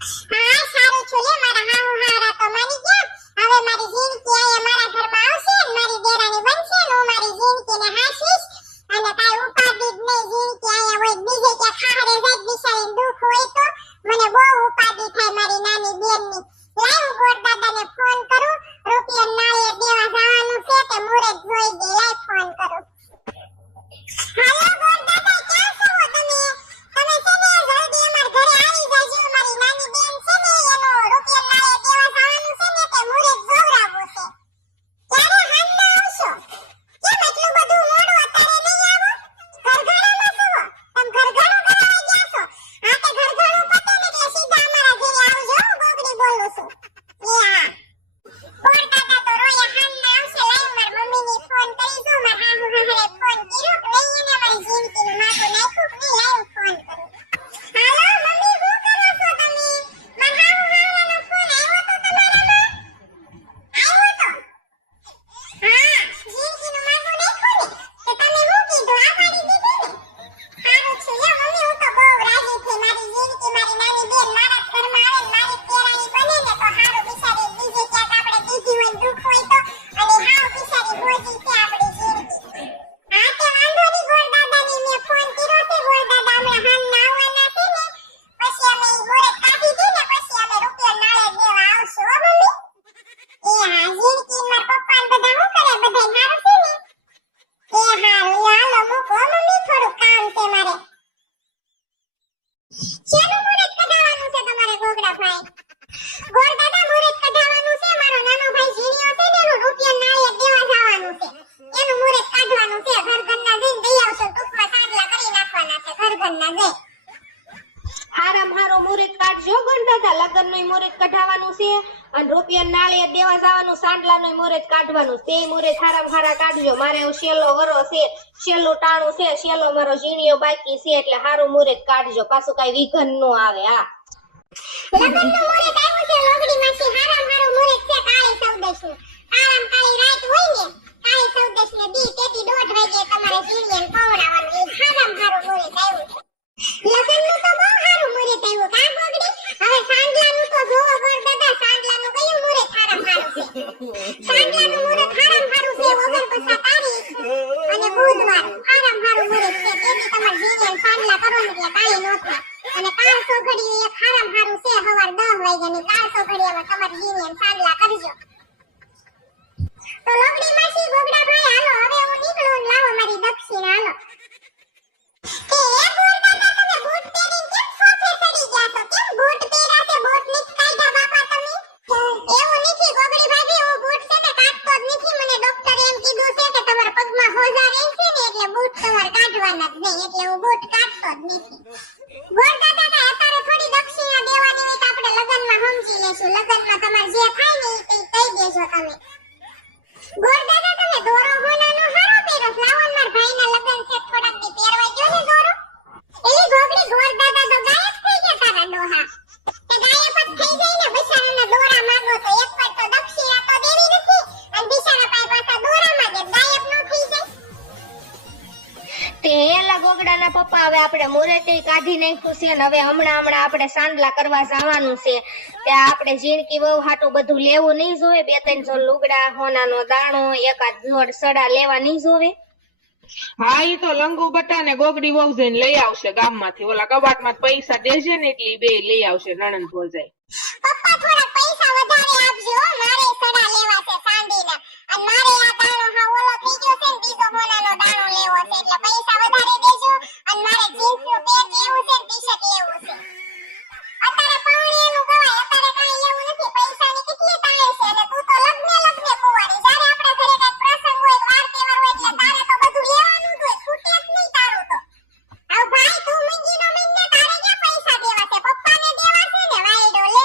હા સારું છું લે મારા હાહુ હારા તો મારી ગયા. હવે મારી જિંદગી આયા મારા ઘરમાં આવશે ને મારી દેરાણી બનશે ને હું મારી જિંદગીને હાંસવીશ અને કાઈ ઉપાધિ જ નહીં. જિંદગી આયા હોય બીજે ક્યાં ખાહરે જાય બિચારીને દુઃખ હોય તો મને બહુ ઉપાધિ થાય મારી નાની બેનની. લાવ ગોર દાદાને ફોન કરું, રૂપિયા નાળિયેર દેવા જવાનું છે કે મુરત જોઈ દે. લાવ ફોન કરું. હાલો ગોર દાદા ક્યાં છો તમે? તમે છે ને જલ્દી અમાર ઘરે આવી જાજો. મારી નાની બેન છે ને એનો રૂપિયા નાળિયેર દેવા જવાનું છે ને કે મુરત જોવરાવવું છે. ક્યારે હાંજના આવશો? કેમ એટલું બધું મોડું અત્યારે નહીં આવો? ઘરઘરામાં છો? તમ ઘરઘરું કરાવી ગયા છો? હા તે ઘરઘરું પતે ને એટલે સીધા અમારા ઘરે આવજો. ગોગડી બોલું છું. એ હા ગોર દાદા તો રોયા હાંજના આવશે. લાવ માર મમ્મીને ફોન કરી જો. માર હાહુ હાહરે ફોન કર્યો કે નહીં એને મારી જિંદગીનું માથું નાખ્યું કે નહીં. લાવ ફોન કરું. હાલો મમ્મી શું કરો છો તમે? માર હાહુ હાહરાનો ફોન આવ્યો તો તમારામાં? આવ્યો તો? હા જિંદગીનું માથું નાખ્યું ને તો તમે શું કીધું? આ પાડી દીધી ને? સારું છે યો મમ્મી હું તો બહુ રાજી થઈ. મારી જિંદગી મારી નાની બેન મારા ઘરમાં આવે ને મારી તેરાણી બને ને તો હારું. બિચારી બીજે ક્યાંક આપણે દીધી હોય દુઃખ હોય તો અને હાવ બિચારી ગોજી છે આપણી જિંદગી. હા તે વાંધો નહીં ગોર દાદાને મેં ફોન કર્યો છે. ગોર દાદા હમણાં હાંજના આવવાના છે ને પછી અમે ઈ મુરત કાઢી દઈ ને પછી અમે રૂપિયા નાળિયેર દેવા આવશું હો મમ્મી. એ હા જિંદગી માર પપ્પા ને બધા શું કરે? બધાય હારું છે ને? એ હારું યો હાલો મૂકો હો મમ્મી થોડું કામ છે મારે. શેનું મુરત કઢાવવાનું છે તમારે ગોગડા ભાઈ? ગોર દાદા મુરત કઢાવવાનું છે. મારો નાનો ભાઈ જીણિયો છે ને એનું રૂપિયા નાળિયેર દેવા જવાનું છે. એનું મુરત કાઢવાનું છે. ઘરના જઈને દઈ આવશો. ટૂંકમાં સાંડલા કરી નાખવાના છે ઘરના જઈ. હારામ હારો મુરત કાઢજો ગોર દાદા. લગનનું મુરત કઢાવવાનું છે અને રૂપિયા નાળિયેર દેવા જવાનું, સાંડલાનું મુરત કાઢવાનું. તે મુરત હારામ હારા કાઢજો. મારે એવું શેલો વરો છે, શેલું ટાણું છે, શેલો મારો ઝીણિયો બાકી છે એટલે હારું મુરત કાઢજો. પાછું કઈ વિઘન નો આવે. હા લગનનું મુરત આવ્યું છે લોગડીમાંથી. હારામ હારું મુરત છે કાળી ચૌદશનું. આરામ કાળી રાત હોય ને કાળી ચૌદશને દી તેથી 1:30 વાગે તમારે ઝીણિયાને પવડાવવાનું. એ હારામ હારું મુરત આવ્યું છે. લગનનું તો બહુ હારું મુરત આવ્યું કા ગોગડી? હવે સાંડલાનું તો જોવો ગોર દાદા. સાંડલાનું કયું મુરત હારામ હારું છે? સાંડલાનું મુરત હારામ હારું છે. ઓગણ પછા તારીખ અને બુધવાર હારામ હારું મુરત છે. તેથી તમારે ઝીણિયાને સાંડલા કરો ને એટલે કાળી નો થાય. અને કાળ સોઘડિયું એક હારામ હારું છે. સવાર 10 વાગ્યાની કાળ સોઘડિયામાં તમારે ઝીણિયાને સાંડલા કરજો. તો લોગડી માસી ગોગડા ભાઈ હાલો હવે હું નીકળું. લાવો મારી દક્ષિણા હાલો. કે એ ગોર દાદા તમે બૂટ પહેરીને કેમ સોફે ચડી ગયા છો? કેમ બૂટ પહેર્યા છે? બૂટ નથી કાઢ્યા બાપા તમે? એવું નથી ગોગડી ભાભી, હું બૂટ છે તે કાઢતો જ નથી. મને ડોક્ટરે એમ કીધું છે કે તમારા પગમાં હોજા રહેશે ને એટલે બૂટ તમારે કાઢવાના જ નહીં. એટલે હું બૂટ કાઢતો જ નથી. ગોર દાદા કે અત્યારે થોડી દક્ષિણા દેવાની હોય તો આપણે લગનમાં સમજી લેશું. લગનમાં તમારે જે થાય ને એ કહી દેજો તમે. ગોર દાદા તમે દોરો હોનાનો હારો પહેરો. લાવો ને મારા ભાઈના લગન છે થોડાક દી પહેરવા ગયો ને દોરો. એલી ગોગડી ગોર દાદા તો ગાયબ થઈ ગયા તારા ડોહા. તે ગાયબ જ થઈ જાય ને બિચારાના દોરા માંગો તો એક પર તો દક્ષિણા તો દેવી નથી અને બિચારા પાસે પાછા દોરા માંગે ગાયબ નો થઈ જાય. તે એલા ગોગડાના પપ્પા હવે આપણે મુરતે કાઢી નાખ્યું છે ને હવે હમણાં આપણે સાંડલા કરવા જવાનું છે. ત્યાં આપણે ઝીણકી વહુ હાટું બધું લેવું નહીં જોવે. 2-3 જોડ લુગડા, હોનાનો દાણો, એકાદ જોડ સડા લેવા નહીં જોવે. હા ઈ તો લંગુ બટા ને ગોગડી વહુ જઈને લઈ આવશે ગામમાંથી. ઓલા કબાટમાં પૈસા દેજે ને એટલે બે લઈ આવશે નણંદ ભોજાઈ. પપ્પા થોડા પૈસા વધારે આપજો હો. મારે સડા લેવા છે ચાંદીના અને મારે આ દાણો હા ઓલો થઈ ગયો છે ને બીજો હોનાનો દાણો લેવો છે એટલે પૈસા વધારે દેજો. અને મારે જીન્સનું પેન્ટ લેવું છે ને ટી-શર્ટ લેવું છે. અત્યારે પાવણીનું ગવાય અત્યારે કાંઈ લેવું નથી. પૈસાની કેટલી તાણે છે અને તું તો લગ્ને કુંવારી. જ્યારે આપણા ઘરે કાંઈક પ્રસંગ હોય વાર તહેવાર હોય એટલે તારે તો બધું લેવાનું જ હોય. છૂટે જ નહીં તારું તો. આવ ભાઈ તું મૂંગીનો મહિને તારે ક્યાં પૈસા દેવા છે? પપ્પાને દેવા છે ને વાયડો લે.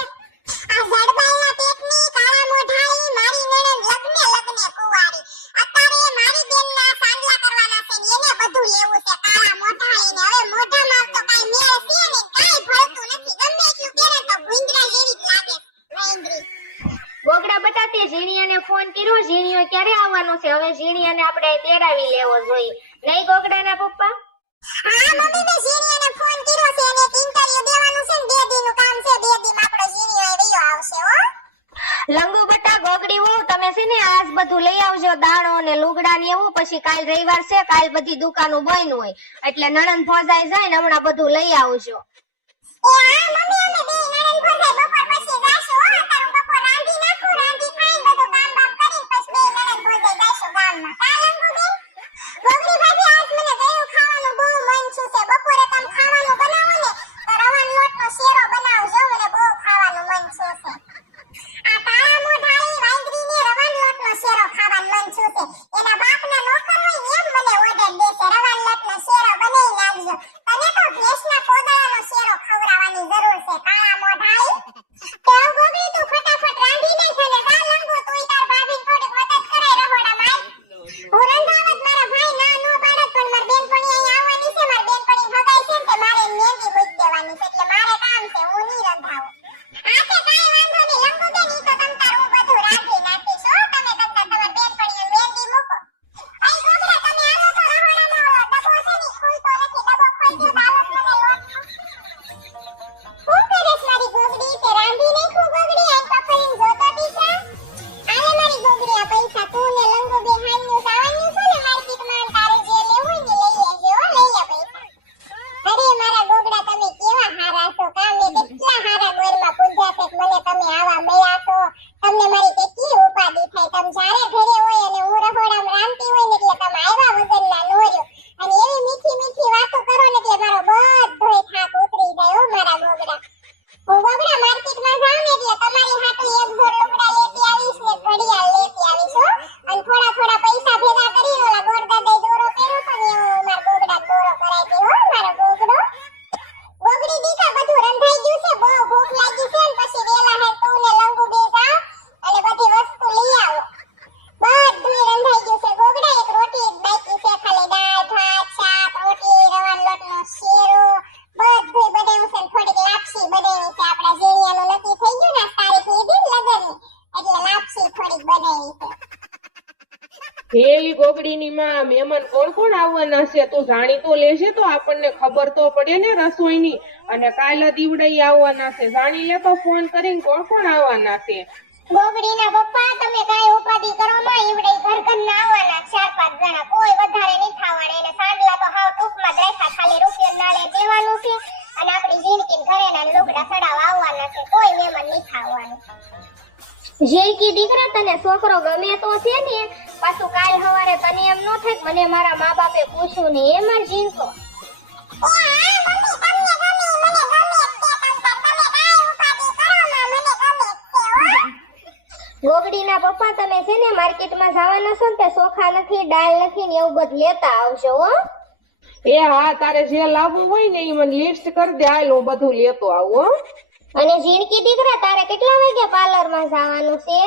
આ જડબાઈના પેટની કાળા મોઢાઈ મારી નણંદ લગ્ને કુંવારી. અત્યારે મારી બેનના સાંડલા કરવાના છે ને એને બધું લેવું છે કાળા મોઢાઈને. હવે મોઢામાં તો કાંઈ મેળ છે ને કાંઈ ભળતું નથી. ગમે એટલું પહેરે તો ભૂંગરા જેવી જ લાગે ભૂંગરી. ગોગડા બટાતે ઝીણિયાને ફોન કર્યો. ઝીણિયો ક્યારે આવવાનો છે? હવે ઝીણિયાને આપણે તેડાવી લેવો જોઈએ નહીં ગોગડાના પપ્પા? હા મમ્મી મેં ઝીણિયાને ફોન કર્યો છે અને એક ઇન્ટરવ્યુ દેવાનું છે ને 2 દીનું કામ છે. 2 દીમાં લંગુ બટા ગોગડી વહુ તમે છે ને આજ બધું લઈ આવજો દાણો ને લુગડા ને એવું પછી કાલ રવિવાર છે કાલ બધી દુકાનો બંધ હોય એટલે નણંદ ફોજાઈ જાય ને હમણાં બધું લઈ આવજો એ હા મમ્મી અમે બે નણંદ ભોજાઈ બપોર પછી જાશું હો તારું બપોર રાંધી નાખું રાંધી ખાઈ બધું કામ બામ કરી પછી બે નણંદ ભોજાઈ જાશું ગામમાં કા લંગુ બેન ગોગડી ભાભી આજ મને ગયું ખાવાનું બહુ મન છું છે બપોરે તમે ખાવાનું બનાવો ને તો રવાનો લોટનો શેરો બનાવજો મને બહુ ખાવાનું મન છું છે આ કાળા મોઢાળી વાંદરીને રવાનો લોટનો શેરો ખાવાનું મન છું છે એના બાપના નોકર હોય ને એમ મને ઓર્ડર દેશે રવાનો લોટનો શેરો બનાવી નાખજો તને તો ભેંસના પોદળાનો શેરો ખવડાવવાની જરૂર છે કાળા મોઢાળી તો ગોગડી તું ફટાફટ રાંધી નાખ અને જા લંગુ તું તાર ભાભીને થોડીક મદદ કરાય રહોડામાં હું રંધાવત મારા ભાઈ ના નો પાડત પણ માર બેનપણી અહીં આવવાની છે માર બેનપણી ભગાઈ છે ને તે મારે મહેંદી મૂકી દેવાની છે એટલે મારે કામ છે હું નહીં રંધાવું આ તે કાઈ વાંધો નહીં લંગુ બેન ઈ તો તમ તાર હું બધું રાંધી નાખીશ હો તમે તમ તાર તમાર બેનપણીએ મહેંદી મૂકો આઈ ગોગડા તમે આવો તો રહોડામાં ઓલો ડબ્બો છે ને ખુલતો નથી ડબ્બો ખોઈ દો દાવત મને લોટનો હું કરેશ મારી ગોગડી તે રાંધી નાખ્યું ગોગડી આઈ પકડીને જોતો દીકરા આલે મારી ગોગડી આ પૈસા તું ને લંગુ બેન હાલનું જવાનું છે ને માર્કેટમાં તારે જે લેવું હોય ને લઈ લેજો લઈ લે પૈસા અરે મારા ગોગડા તમે કેવા હારા છો કામે કેટલા હારા ગોરમાં પૂંજ્યા છે મને તમે આવા મળ્યા છો તમને મારી કેટલી ઉપાધિ થાય તમે જ્યારે ઘરે હોય અને હું રહોડામાં રાંધતી હોય ને એટલે તમે આવ્યા વગરના નો રહ્યો અને એવી મીઠી મીઠી વાતો કરો ને એટલે મારો બધોય થાક ઉતરી જાય હો મારા ગોગડા હું ગોગડા માર્કેટમાં જાઉં ને એટલે તમારી હાટુ એક જોડ લુગડા લેતી આવીશ ને ઘડિયાળ લેતી આવીશ હો અને થોડા થોડા પૈસા ભેગા કરીને ઓલા ગોરદાદાએ દોરો પહેર્યો તો ને એવો મારા ગોગડા દોરો કરાવી દે હો મારો ગોગડો ગોગડી દીકા બધું રંધાઈ ગયું છે બહુ ભૂખ લાગી છે ને પછી વેલા હે તું ને લંગુ બે જાવ અને બધી વસ્તુ લઈ આવો બધું રંધાઈ ગયું છે ગોગડા એક રોટી જ બાકી છે ખાલી દાળ ભાત શાક રોટલી રવાનો લોટનો શેરો બધું બનાવ્યું છે ને થોડીક લાપસી બનાવી છે આપણા જેણિયાનું નક્કી થઈ ગયું ને તારીખ લીધી ને લગનની એટલે લાપસી થોડીક બનાવી છે હે ગોગડીની માં મહેમાન કોણ કોણ આવવાના છે તું જાણી તો લેજે તો આપણને ખબર તો પડે ને રસોઈની અને કાલે દીવડાઈ આવવાના છે જાણી લે તો ફોન કરીને કોણ કોણ આવવાના છે ગોગડીના પપ્પા તમે કાઈ ઉપાધિ કરો માં ઈવડે ઘરઘરના આવવાના 4-5 જણા કોઈ વધારે નહીં થાવાના એને સાંડલા તો હાવ ટૂંકમાં જ રાખ્યા ખાલી રૂપિયા નાળે દેવાનું છે અને આપણી જિંદગી ઘરેના લુગડા ચડાવવા આવવાના છે કોઈ મહેમાન નહીં થાવાનું જેલકી દીકરા તને છોકરો ગમે તો છે ને પાછું કાલ સવારે તને એમ ન થાય કે મને મારા મા બાપે પૂછ્યું ને એ માર જીનકો ગોગડીના પપ્પા તમે છે ને માર્કેટમાં જવાના છો ને તે ચોખા નથી દાળ નથી ને એવું બધું લેતા આવજો હો એ હા તારે જે લાવવું હોય ને એ મને લિસ્ટ કરી દે હાલ હું બધું લેતો આવું હો અને જીણકી દીકરા તારે કેટલા વાગે પાર્લરમાં જવાનું છે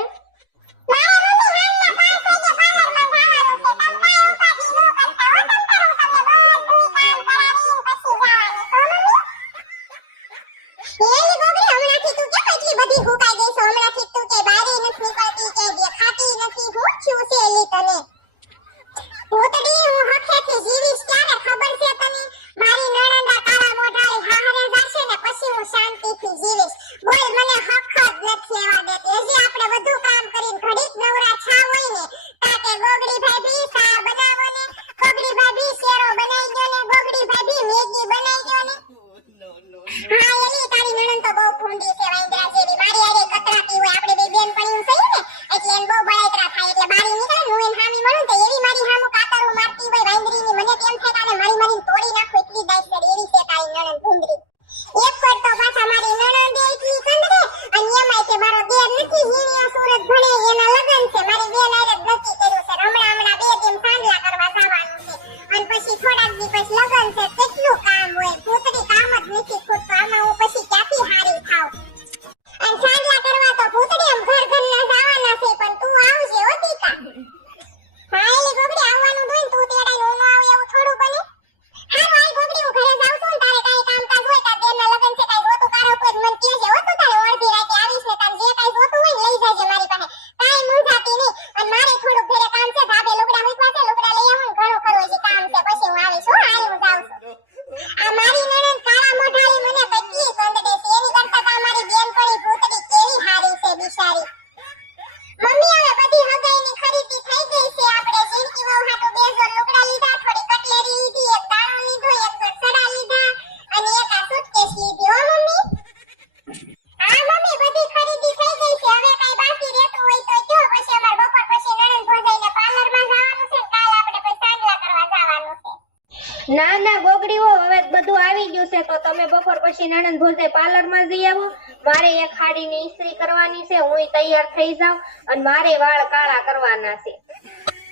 તો તમે બપોર પછી નણંદ ભોજે પાર્લર માં જઈ આવો. મારે એક ખાડીની ઇસ્ત્રી કરવાની છે, હું તૈયાર થઈ જાઉં અને મારે વાળ કાળા કરવાના છે.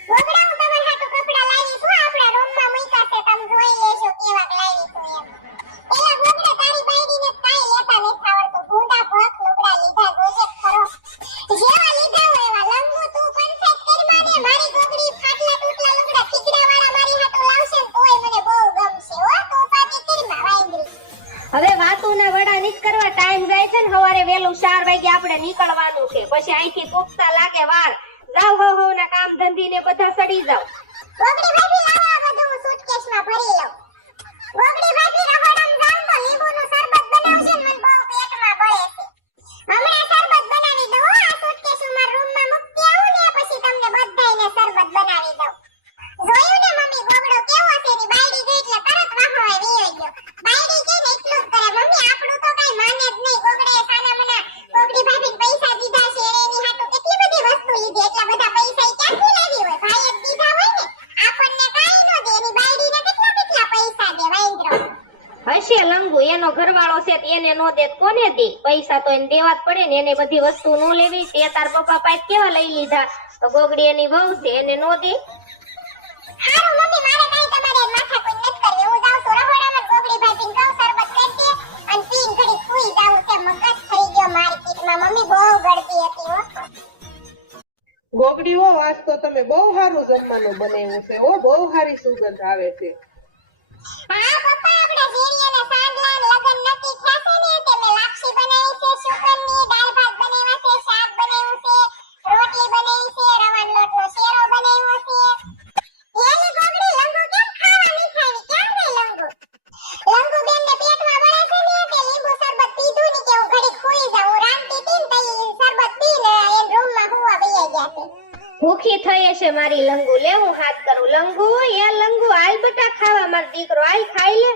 ગોગડા હું તમારા હાટુ કપડા લાવી છું, આપણા રૂમમાં મૂક્યા છે, તમે જોઈ લેજો કેવાક લાવી છું એમ. એલા ગોગડા તારી બાયડીને કાઈ લેતા નથી આવડતું, ભૂંડા ભખ લુગડા લીધા જોજે ખરો. જેવા લીધા હોય એવા લંગુ તું પંચાયત કરમાં ને મારી ગોગડી ફાટલા તૂટલા લુગડા ઠીકડાવાળા મારી હાટુ લાવશે ને તોય મને બહુ ગમશે હો. તું ઉપાધિ કરમાં વાંદરી. હવે વાતુના વડા નીચ કરવા ટાઈમ જાય છે ને, સવારે વહેલું 4 વાગે આપણે નીકળવાનું છે. પછી અહીંથી પોપતા લાગે વાળ. જાવ હો ના કામ ધંધી ને બધા સડી જાવ. ગોગડી ભાભી લાવો આ બધું હું સુટકેસમાં ભરી લઉં. ગોગડી ભાભી રહોડામાં જાઉં તો લીંબુનું શરબત બનાવશે ને મને બહુ પેટમાં બળે છે. હમણાં શરબત બનાવી દઉં હો. આ સુટકેસ હું મારા રૂમમાં મૂકી આવું ને પછી તમને બધાયને શરબત બનાવી દઉં. જોયું ને મમ્મી ગોગડો કેવો છે, એની બાયડી ગઈ એટલે તરત વાહવાય વીયો ગયો. બાયડી કે ને એટલું જ કરે મમ્મી, આપણું તો કઈ માને જ નહીં. ગોગડે સાના મના ગોગડી ભાભીને પૈસા દીધા છે, એને એની હાટુ કેટલી બધી વસ્તુ લીધી, એટલા બધા પૈસા ઈ ક્યાંથી લાવી હોય? ભાઈએ જ દીધા હોય ને, આપણને કાઈ ન દે, એની બાયડીને કેટલા પૈસા દે વાંદરો. હશે લંગુ, એનો ઘરવાળો છે તો એને નો દે તો કોને દે? પૈસા તો એને દેવા જ પડે ને, એને બધી વસ્તુ નો લેવી. તે તાર પપ્પા પાસે કેવા લઈ લીધા, તો ગોગડી એની વહુ છે, એને નો દે. હારું મમ્મી, મારે કાઈ તમારે માથા કોઈ નથી કરવી. હું જાઉં છું રહોડામાં, ગોગડી ભાભીને કહું શરબત કરી દે અને પીને ઘડી સૂઈ જાઉં છે. મગજ થઈ ગયો મારી પીઠમાં. મમ્મી બહુ ગળતી હતી હો. ગોગડી હો, આજ તો તમે બહુ સારું જમવાનું બનાવ્યું છે હો, બહુ સારી સુગંધ આવે છે. હા પપ્પા, આપણા ઝીણીયાના સાંડલા લગન નક્કી થયા છે ને, તે મેં લાપસી બનાવી છે, સુગંધની દાળ ભાત બનાવ્યા છે, શાક બનાવ્યું છે, રોટલી બનાવી છે, રવાનો લોટનો શેરો બનાવ્યો છે. એની ગોગડી લંગુ કેમ ખાવા નહીં ખાવી? કેમ ગઈ લંગુ? લંગુ બેનને પેટમાં બળે છે ને, તે લીંબુ શરબત પીધું ને કે હું ઘડી ખોઈ જાઉં. હું રાંધતી હતી ને તઈ શરબત પીને એન રૂમમાં હુવા વયા ગયા છે. ભૂખી થઈ છે મારી લંગુ. લે હું હાથ કરું. લંગુ એ લંગુ, હાલ બેટા ખાવા, મારો દીકરો હાલ ખાઈ લે.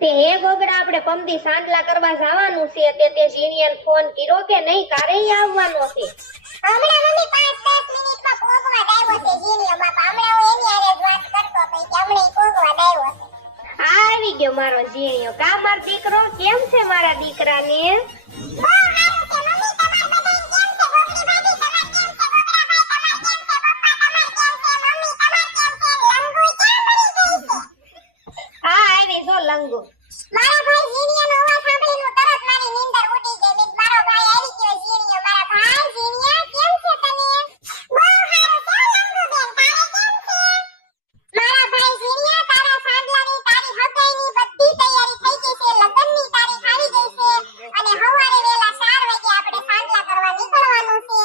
તે હે ગોગડા, આપણે પમદી સાંડલા કરવા જવાનું છે, તે ઝીણીયાને ફોન કર્યો કે નહીં? કારે આવવાનો છે? હમણાં મમ્મી 5-10 મિનિટમાં પોગવા દાવ્યો છે ઝીણીયો બાપા. હમણાં હું એની હારે જ વાત કરતો હતો કે હમણાં ઈ પોગવા દાવ્યો છે. આવી ગયો મારો ઝીણીયો. કા મારો દીકરો કેમ છે મારા દીકરાને? બહુ સારું છે મમ્મી. તમાર બધાય કેમ છે? ગોગડી ભાભી તમાર કેમ છે? ગોગડા ભાઈ તમાર કેમ છે? પપ્પા તમાર કેમ છે? મમ્મી તમાર કેમ છે? લંગુ ક્યાં મરી ગઈ છે? હા આવી જો લંગુ. મારા ભાઈ ઝીણીયાનો અવાજ સાંભળીને હું તરત મારી નીંદર ઉડી ગઈ. મેં મારો ભાઈ આવી ગયો ઝીણીયો. મારા ભાઈ ઝીણીયા કેમ છે તને? બહુ સારું છે લંગુ બેન. તારે કેમ છે? મારા ભાઈ ઝીણીયા, તારા સાંડલાની, તારી હગાઈની બધી તૈયારી થઈ ગઈ છે. લગ્નની તારીખ આવી ગઈ છે અને સવારે વેલા 4 વાગે આપણે સાંડલા કરવા નીકળવાનું છે.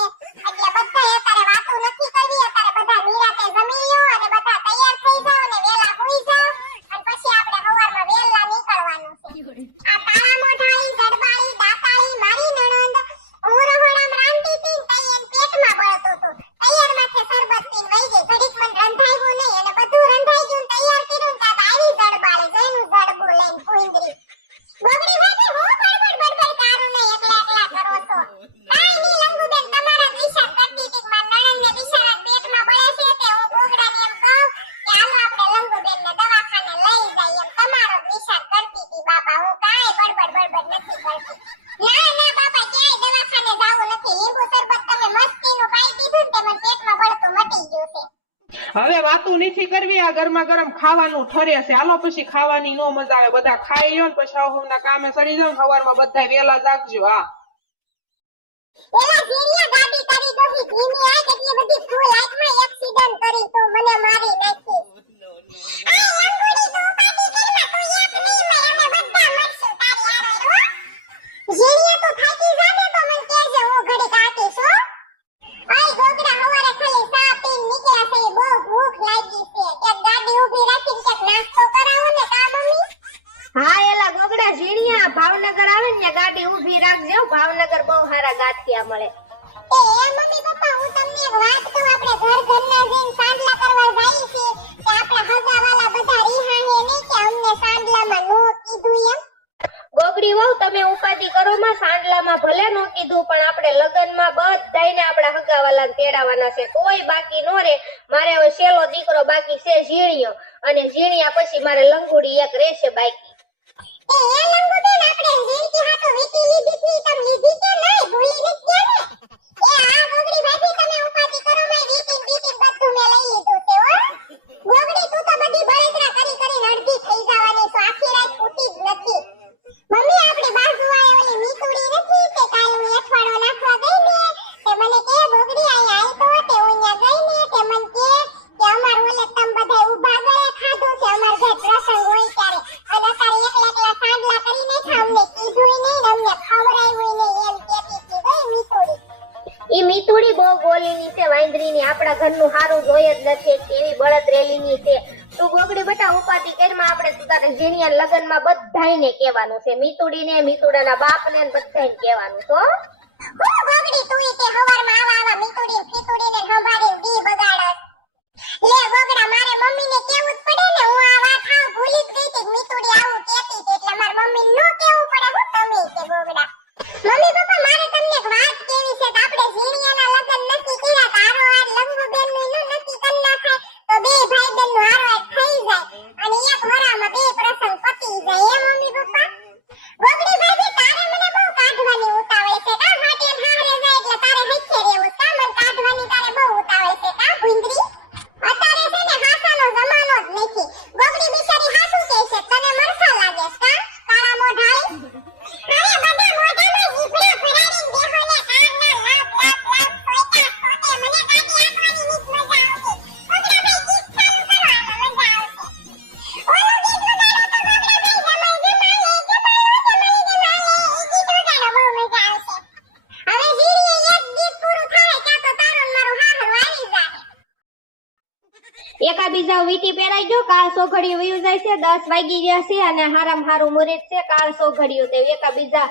એટલે બધાએ અત્યારે વાતો નથી કરવી. અત્યારે બધા નિરાતે જમી લ્યો અને બધા તૈયાર થઈ જાઓ અને વેલા હોઈ જાઓ અને પછી આપણે સવારમાં વેલા નીકળવાનું છે. આ કાળા મોઢાળી, જડબાળી, દાતાળી મારી નણંદ, હું રહોડામાં રાંધતી હતી ને તઈ એન પેટમાં બળતું હતું. તૈયાર માથે શરબત પીને વઈ ગઈ. ઘડીક મને રંધાવ્યું નહીં અને બધું રંધાઈ ગયું ને તૈયાર કર્યું ને ત્યાં આવી જડબાળી, જોઈનું જડબું લઈને ભૂંદરી. ગોગડી ભાભી હું બડબડ કારું નહીં, એકલા કરો છો. કાઈ નહીં લંગુબેન, તમારા જ વિચાર કરતી હતી કે મારા નણંદને બિચારા પેટમાં બળે છે તે હું ગોગડાને એમ કહું કે હાલો આપણે લંગુબેનને દવાખાને લઈ જઈએ. એમ તમારો જ વિચાર કરતી હતી બાપા. હું કાઈ બડબડ નથી કરતી. ના ના બાપા, ક્યાંય દવાખાને જાવું નથી. લીંબુ શરબત તમે મસ્તીનું પાઈ દીધું ને તે મને પેટમાં બળતું મટી ગયું છે. હવે વાતું નથી કરવી, આ ગરમા ગરમ ખાવાનું ઠરે છે. હાલો પછી ખાવાની નો મજા આવે. બધા ખાઈ લ્યો ને પછી હવના કામે સડી જાવ. સવારમાં બધા વેલા જાગજો. હા એલા ઝીણીયા, ગાડી તારી ડોહી ધીમી આય કેટલી બધી ફૂલ આંખમાં એક્સિડન્ટ કરી તો મને મારી નાખી. આ લંગુડી તો પાટી ઘરમાં તું એક નહીં મર, અમે બધા મરશું તારી હારે હો. ઝીણીયા તો થાકી જાને તો મને કહેજે, હું ઘડી કાટીશ હો. આય ગોગડા હવારે ખાલી ચા પીને નીકળ્યા છે. બહુ ભૂખ લાગી છે. ક્યાંક ગાડી ઊભી રાખીને ક્યાંક નાસ્તો કરાવો ને કા મમ્મી? હા એલા ગોગડા ઝીણીયા, ભાવનગર આવે ને ત્યાં ગાડી ઊભી રાખજો. ભાવનગર બહુ સારા ગાંઠિયા મળે. એ મમ્મી પપ્પા, હું તમને એક વાત કહું. આપણે ઘરના જઈને સાંડલા કરવા જઈએ છીએ કે આપણા હગાવાલા બધા રીહાએ નહીં કે અમને સાંડલામાં નો કીધું એમ. ગોગડી વહુ, તમે ઉપાધિ કરો માં. સાંડલામાં ભલે નો કીધું પણ આપણે લગનમાં બધાયને આપણા હગાવાલાને તેડાવવાના છે. કોઈ બાકી નો રે. મારે હવે છેલ્લો દીકરો બાકી છે ઝીણીયો, અને ઝીણિયા પછી મારે લંગુડી એક રહેશે બાકી. એ લંગુ બેન આપણે ઝીણકી હાટુ વીટી લીધી થી તમ લીધી કે નહીં ભૂલી ન ગયા ને એ આ ગોગડી ભાભી તમે ઉપાધી કરો મે વીટી બીટી બધું મે લઈ લીધું છે હો ગોગડી તું તો બધી બળતરા કરી કરીને અડધી થઈ જવાની છો આખી રાત ઉઠી જ નથી મમ્મી આપણી બાજુવાળે ઓલી મીતુડી નથી તે કાલ હું અઠવાડો નાખવા ગઈ ને તે મને કે ગોગડી આઈ આઈ તો તે હું ત્યાં ગઈ ને તે મને કે અમાર ઓલે તમ બધા ઊભા ગળે ખાધું છે અમાર ઘર પ્રસંગ હોય ત્યારે અને તારે એકલા એકલા સાંડલા કરીને અમને કીધું નહીં ને અમને ખવડાવ્યું નહીં એમ કહેતી હતી ગઈ મીતુડી ઈ મીતુડી બહુ બોલીની છે વાંદરીની આપણા ઘરનું હારું જોઈ જ નથી એવી બળદ રેલીની છે તું ગોગડી બેટા ઉપાધિ કરમાં આપણે તું તારે ઝીણિયા લગનમાં બધાયને કહેવાનું છે મીતુડીને મીતુડાના બાપને ને બધાયને કહેવાનું છો હું ગોગડી તું ઈ તે હવારમાં આવા મીતુડી ફીતુડીને સંભાળીને દી બગાડસ લે ગોગડા મારે મમ્મીને કેવું જ પડે ને હું આ વાત હાવ ભૂલી જ ગઈ હતી મીતુડી આવું કહેતી હતી એટલે માર મમ્મીને નો કેવું પડે હું તમે કે ગોગડા મમ્મી પપ્પા મારે તમને એક વાત કેવી છે કે આપણે ઝીણિયાના લગન નક્કી કર્યા તારો આ લંગુ બેનનું નું નક્કી કરી નાખાય તો બે ભાઈ બેનનું હારો થઈ જાય અને એક વરામાં બે પ્રસંગ પતી જાય હે મમ્મી પપ્પા ગોગડી ભાભી તારે મને બહુ કાઢવાની ઉતાવળ છે કા હાટે હારે જાય એટલે તારે હેખે રહેવું કા મને કાઢવાની તારે બહુ ઉતાવળ છે કા ભૂંદરી અત્યારે છે ને હાસાનો જમાનો જ નથી ગોગડી બિચારી હાસુ કહે છે તને મરસા લાગે છે કા કાળા મોઢાળી અરે બધા મોઢામાં જીભડા ફરાડીને બેહો ને કાનના લાપ લાપ લાપ સોયતા સોતે મને કાઢી આપવાની નીચ મજા આવશે ગોગડા ભાઈ ગીત ચાલુ કરો આમાં મજા આવશે ઓલું ગીત વગાડો તો ગોગડા ભાઈ જમાઈ જમાઈ ગીત વગાડો બહુ મજા આવશે હવે ઝીણીએ એક ગીત પૂરું થાય ત્યાં તો તારો ને મારું હાહર વાળી જાય એકા બીજા વીટી પહેરાઈ જો કાળ સોઘડિયું વયું જાય છે 10 વાગી ગયા છે અને હારામ હારું મુહૂર્ત છે કાળ સોઘડિયું તે એકા બીજા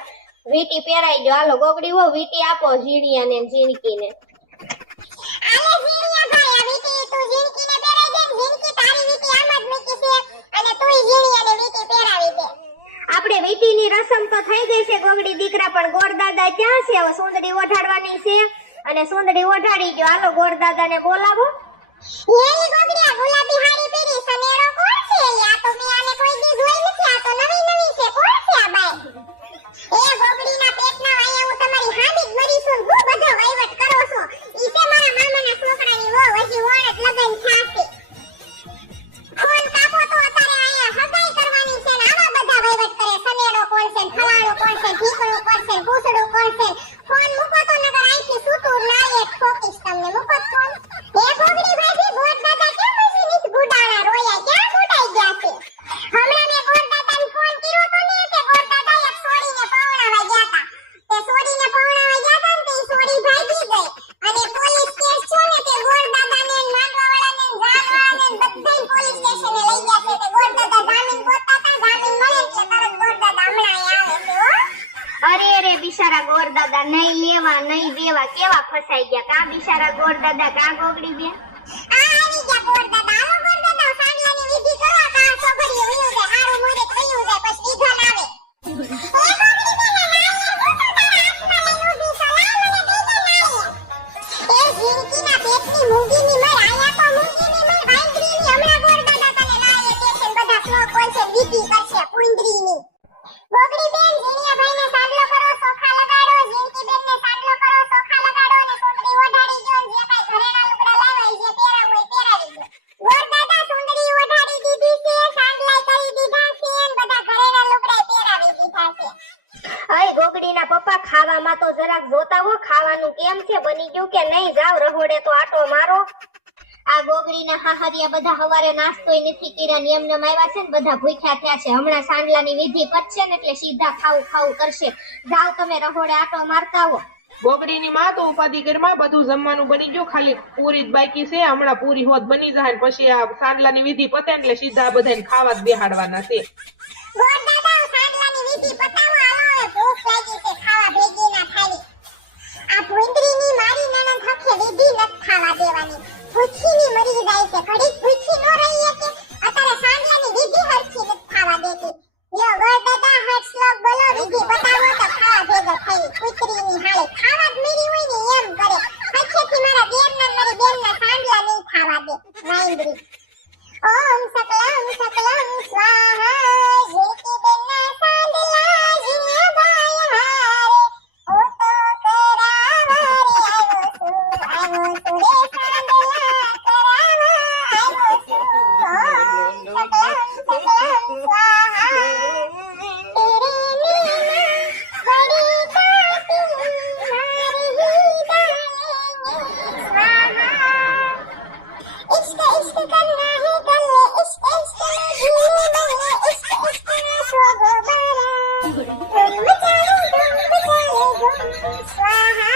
વીટી પહેરાઈ જો હાલો ગોગડી હો વીટી આપો ઝીણિયા ને ઝીણકીને આલે ઝીણિયા ભાઈ આ વીટી તું ઝીણકીને પહેરાઈ દે ઝીણકી તારી વીટી આમ જ મૂકી છે અને તુંય ઝીણિયાને વીટી પહેરાવી દે આપણે વીટીની રસમ તો થઈ ગઈ છે ગોગડી દીકરા પણ ગોરદાદા ક્યાં છે હવે સુંદડી ઓઢાડવાની છે અને સુંદડી ઓઢાડી ગયો હાલો ગોરદાદાને બોલાવો એલી ગોગડી આ ગુલાબી હાડી પહેરી સનેડો કોણ છે આ તો મે આને કોઈ દી જોઈ નથી આ તો નવી નવી છે કોણ છે આ બાઈ એ ગોગડીના પેટના વાયા હું તમારી હાડી જ મરી છું હું બધો વહીવટ કરો છો ઈ છે મારા મામાના છોકરાની વહુ હજી ઓરત લગન થાશે ફોન કાપો તો અત્યારે આયા હગાઈ કરવાની છે ને આવા બધા વહીવટ કરે સનેડો કોણ છે ફલાણો કોણ છે ઠીકણું કોણ છે પૂછડું કોણ છે ફોન મૂકો તો નગર આઈથી સૂતું નાળે ઠોકીશ તમને મૂકો ફોન એ ગોગડી ભાભી ગોડ દાદા કેમ હજી નીચ ગુડાણા રોયા ક્યાં ગુડાઈ ગયા છે હમણાં મેં ગોડ દાદાને ફોન કર્યો તો ને કે ગોડ દાદા એક સોડીને પવણાવા ગયા હતા તે સોડીને પવણાવા ગયા હતા ને તે સોડી ભાગી ગઈ અને પોલીસ કેસ છો ને તે ગોડ દાદાને માંડવાવાળાને જાનવાળાને બધાય પોલીસ સ્ટેશને લઈ ગયા છે તે ગોડ દાદા જામીન ગોતતા હતા જામીન મળે એટલે તરત ગોડ દાદા હમણાં આવે છે હો અરે રે બિચારા ગોરદાદા નહીં લેવા નહીં દેવા કેવા ફસાઈ ગયા કા બિચારા ગોરદાદા કા ગોગડી બેન આ આવી ગયા ગોડ દાદા હાલો ગોડ દાદા સાંડલાની વિધિ કરો કા છોકરીઓ વયું જાય હારું મુહૂર્ત વયું જાય પછી ઈધન આવે એ ગોગડી બેન નાળિયેર ગોતો તારા હાથમાં લઈને ઊભી છો લાવ મને દઈ દે નાળિયેર એ ઝીણકીના પેટની મૂંગીની મર આયા તો મૂંગીની મર વાંદરીની હમણાં ગોડ દાદા તને નાળિયેર દેશે ને બધા શ્લોક બોલશે વિધિ કરશે પુંદરીની ગોગડી બેન ઝીણિયા ભાઈને સાંડલો કરો સોખા લગાડો ઝીણકી બેનને સાંડલો કરો સોખા લગાડો અને સુંદરી ઓઢાડી દો જે કાઈ ઘરેણા લુગડા લાવાય જે પહેરાવું હોય પહેરાવી દો ગોડ દાદા સુંદરી ઓઢાડી દીધી છે સાંડલાય કરી દીધા છે અને બધા ઘરેણા લુગડા પહેરાવી દીધા છે અય ગોગડીના પપ્પા ખાવામાં તો જરાક જોતા હો ખાવાનું કેમ છે બની ગયું કે નહીં જાવ રહોડે તો આટો મારો આ ગોગડીના હાહરિયા બધા હવારે નાસ્તોય નથી કર્યા ને એમને આવ્યા છે ને બધા ભૂખ્યા થયા છે હમણાં સાંડલાની વિધિ પતશે ને એટલે સીધા ખાવું ખાવું કરશે જાવ તમે રહોડે આટો મારતા હો ગોગડીની માં તો ઉપાધિ કરમાં બધું જમવાનું બની ગયું ખાલી પૂરી જ બાકી છે હમણાં પૂરી હોત બની જાય ને પછી આ સાંડલાની વિધિ પતે એટલે સીધા બધાને ખાવા જ બેહાડવાના છે ગોડ દાદા સાંડલાની વિધિ પતાવો હાલો હવે ભૂખ લાગી છે ખાવા ભેગી ના થાવી આ ભૂંદરીની મારી નણંદ હખે વિધિ નત ખાવા દેવાની ભૂખીની મરી જાય છે ઘડીક ભૂખી નો રહી કે અત્યારે સાંડલાની વિધિ હરખી નત ખાવા દેતી યો ગોડ દાદા હટ શ્લોક બોલો વિધિ પતાવો તો ખાવા ભેગા થઈ કુતરીની હાલે ખાવા જ મરી હોય ને એમ કરે હખેથી મારા બેનના મારી બેનના સાંડલા નહીં ખાવા દે વાંદરી ઓમ સકલમ સ્વાહા ઝીણકી બેનના સ્વાહા